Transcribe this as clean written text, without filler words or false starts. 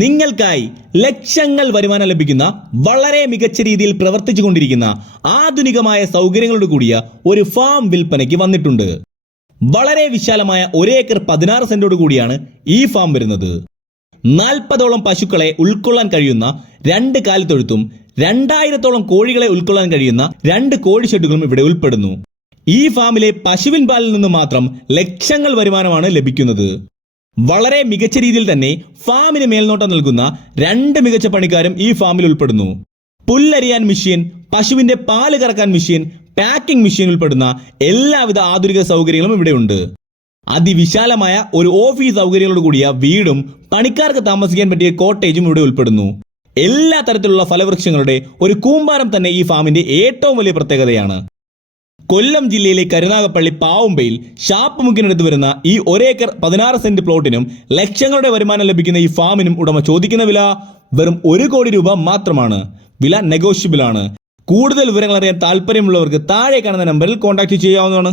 നിങ്ങൾക്കായി ലക്ഷങ്ങൾ വരുമാനം ലഭിക്കുന്ന വളരെ മികച്ച രീതിയിൽ പ്രവർത്തിച്ചുകൊണ്ടിരിക്കുന്ന ആധുനികമായ സൗകര്യങ്ങളോട് കൂടിയ ഒരു ഫാം വിൽപ്പനയ്ക്ക് വന്നിട്ടുണ്ട്. വളരെ വിശാലമായ 1 ഏക്കർ 16 സെന്റോട് കൂടിയാണ് ഈ ഫാം വരുന്നത്. 40ഓളം പശുക്കളെ ഉൾക്കൊള്ളാൻ കഴിയുന്ന 2 കാലിത്തൊഴുത്തും 2000ഓളം കോഴികളെ ഉൾക്കൊള്ളാൻ കഴിയുന്ന 2 കോഴി ഷെഡുകളും ഇവിടെ ഉൾപ്പെടുന്നു. ഈ ഫാമിലെ പശുവിൻ പാലിൽ നിന്ന് മാത്രം ലക്ഷങ്ങൾ വരുമാനമാണ് ലഭിക്കുന്നത്. വളരെ മികച്ച രീതിയിൽ തന്നെ ഫാമിന് മേൽനോട്ടം നൽകുന്ന 2 മികച്ച പണിക്കാരും ഈ ഫാമിൽ ഉൾപ്പെടുന്നു. പുല്ലരിയാൻ മെഷീൻ, പശുവിന്റെ പാല് കറക്കാൻ മെഷീൻ, പാക്കിംഗ് മെഷീൻ ഉൾപ്പെടുന്ന എല്ലാവിധ ആധുനിക സൗകര്യങ്ങളും ഇവിടെയുണ്ട്. അതിവിശാലമായ ഒരു ഓഫീസ് സൗകര്യങ്ങളോട് കൂടിയ വീടും പണിക്കാർക്ക് താമസിക്കാൻ പറ്റിയ കോട്ടേജും ഇവിടെ ഉൾപ്പെടുന്നു. എല്ലാ തരത്തിലുള്ള ഫലവൃക്ഷങ്ങളുടെ ഒരു കൂമ്പാരം തന്നെ ഈ ഫാമിന്റെ ഏറ്റവും വലിയ പ്രത്യേകതയാണ്. കൊല്ലം ജില്ലയിലെ കരുനാഗപ്പള്ളി പാവുമ്പയിൽ ഷാപ്പുമുക്കിനടുത്ത് വരുന്ന ഈ 1 ഏക്കർ 16 സെന്റ് പ്ലോട്ടിനും ലക്ഷങ്ങളുടെ വരുമാനം ലഭിക്കുന്ന ഈ ഫാമിനും ഉടമ ചോദിക്കുന്ന വില വെറും 1 കോടി രൂപ മാത്രമാണ്. വില നെഗോഷ്യബിൾ ആണ്. കൂടുതൽ വിവരങ്ങൾ അറിയാൻ താല്പര്യമുള്ളവർക്ക് താഴെ കാണുന്ന നമ്പറിൽ കോൺടാക്ട് ചെയ്യാവുന്നതാണ്.